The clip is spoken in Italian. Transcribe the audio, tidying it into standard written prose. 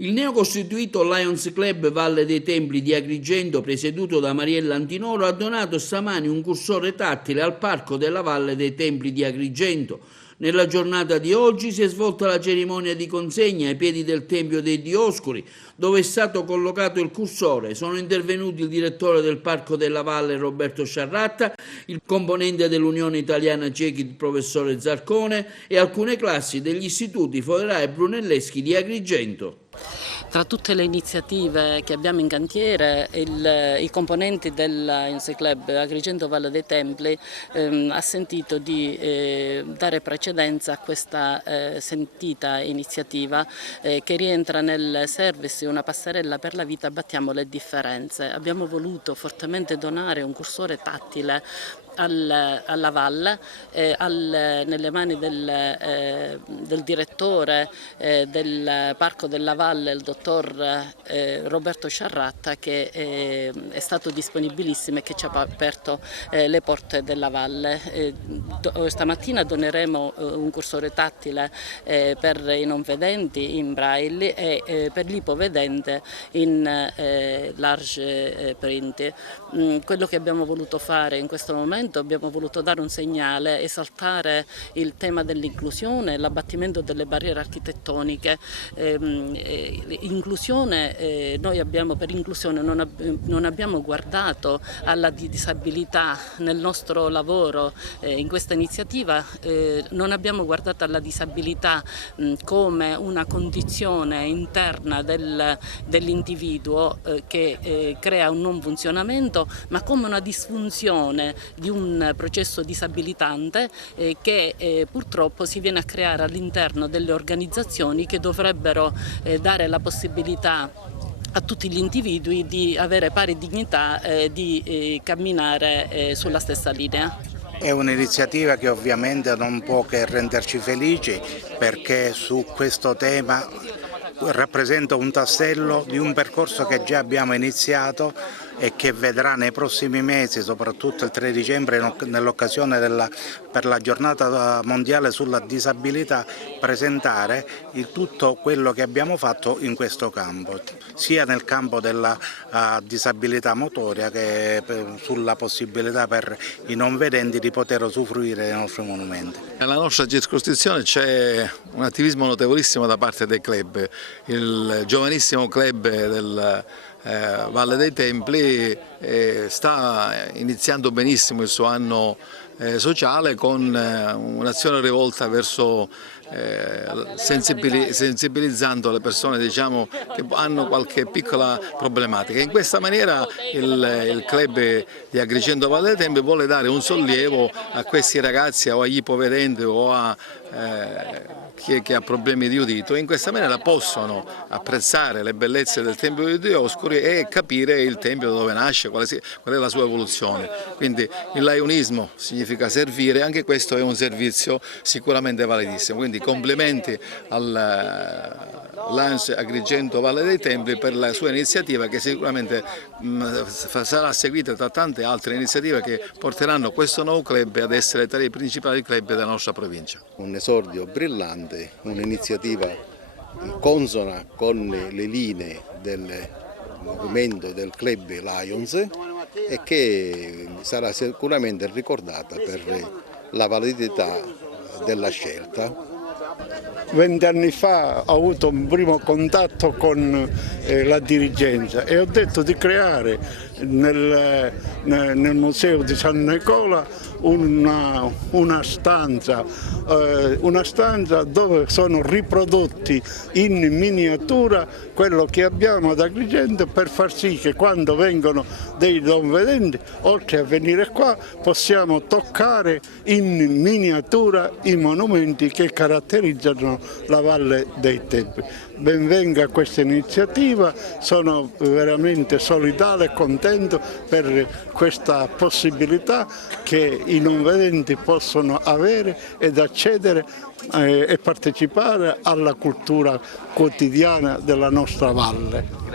Il neocostituito Lions Club Valle dei Templi di Agrigento, presieduto da Mariella Antinoro, ha donato stamani un cursore tattile al Parco della Valle dei Templi di Agrigento. Nella giornata di oggi si è svolta la cerimonia di consegna ai piedi del Tempio dei Dioscuri, dove è stato collocato il cursore. Sono intervenuti il direttore del Parco della Valle Roberto Sciarratta, il componente dell'Unione Italiana Ciechi il professore Zarcone e alcune classi degli istituti Foderà e Brunelleschi di Agrigento. Tra tutte le iniziative che abbiamo in cantiere, i componenti del Lions Club Agrigento Valle dei Templi ha sentito di dare precedenza a questa sentita iniziativa che rientra nel service Una passerella per la vita, battiamo le differenze. Abbiamo voluto fortemente donare un cursore tattile alla Valle, nelle mani del direttore del Parco della Valle, il dottor Roberto Sciarratta, che è stato disponibilissimo e che ci ha aperto le porte della Valle. Stamattina doneremo un cursore tattile per i non vedenti in braille e per l'ipovedente in large print. Quello che abbiamo voluto fare in questo momento, abbiamo voluto dare un segnale, esaltare il tema dell'inclusione, l'abbattimento delle barriere architettoniche. Inclusione, noi abbiamo per inclusione non abbiamo guardato alla disabilità nel nostro lavoro in questa iniziativa, non abbiamo guardato alla disabilità come una condizione interna dell'individuo che crea un non funzionamento, ma come una disfunzione di un processo disabilitante che purtroppo si viene a creare all'interno delle organizzazioni che dovrebbero dare la possibilità a tutti gli individui di avere pari dignità e di camminare sulla stessa linea. È un'iniziativa che ovviamente non può che renderci felici, perché su questo tema rappresenta un tassello di un percorso che già abbiamo iniziato e che vedrà nei prossimi mesi, soprattutto il 3 dicembre, nell'occasione per la giornata mondiale sulla disabilità, presentare tutto quello che abbiamo fatto in questo campo, sia nel campo della disabilità motoria che sulla possibilità per i non vedenti di poter usufruire dei nostri monumenti. Nella nostra circoscrizione c'è un attivismo notevolissimo da parte dei club. Il giovanissimo club del Valle dei Templi sta iniziando benissimo il suo anno sociale con un'azione rivolta verso sensibilizzando le persone, diciamo, che hanno qualche piccola problematica. In questa maniera il club di Agrigento Valle dei Templi vuole dare un sollievo a questi ragazzi o agli ipovedenti o a chi ha problemi di udito. In questa maniera possono apprezzare le bellezze del Tempio dei Dioscuri e capire il Tempio dove nasce, qual è la sua evoluzione. Quindi il lionismo significa servire, anche questo è un servizio sicuramente validissimo. Quindi complimenti al Lions Agrigento Valle dei Templi per la sua iniziativa, che sicuramente sarà seguita da tante altre iniziative che porteranno questo nuovo club ad essere tra i principali club della nostra provincia. Un esordio brillante, un'iniziativa consona con le linee del movimento del club Lions e che sarà sicuramente ricordata per la validità della scelta. 20 anni fa ho avuto un primo contatto con la dirigenza e ho detto di creare nel museo di San Nicola una stanza dove sono riprodotti in miniatura quello che abbiamo ad Agrigento, per far sì che quando vengono dei non vedenti, oltre a venire qua, possiamo toccare in miniatura i monumenti che caratterizzano la Valle dei Templi. Ben venga questa iniziativa, sono veramente solidale e contento per questa possibilità che i non vedenti possono avere ed accedere e partecipare alla cultura quotidiana della nostra valle.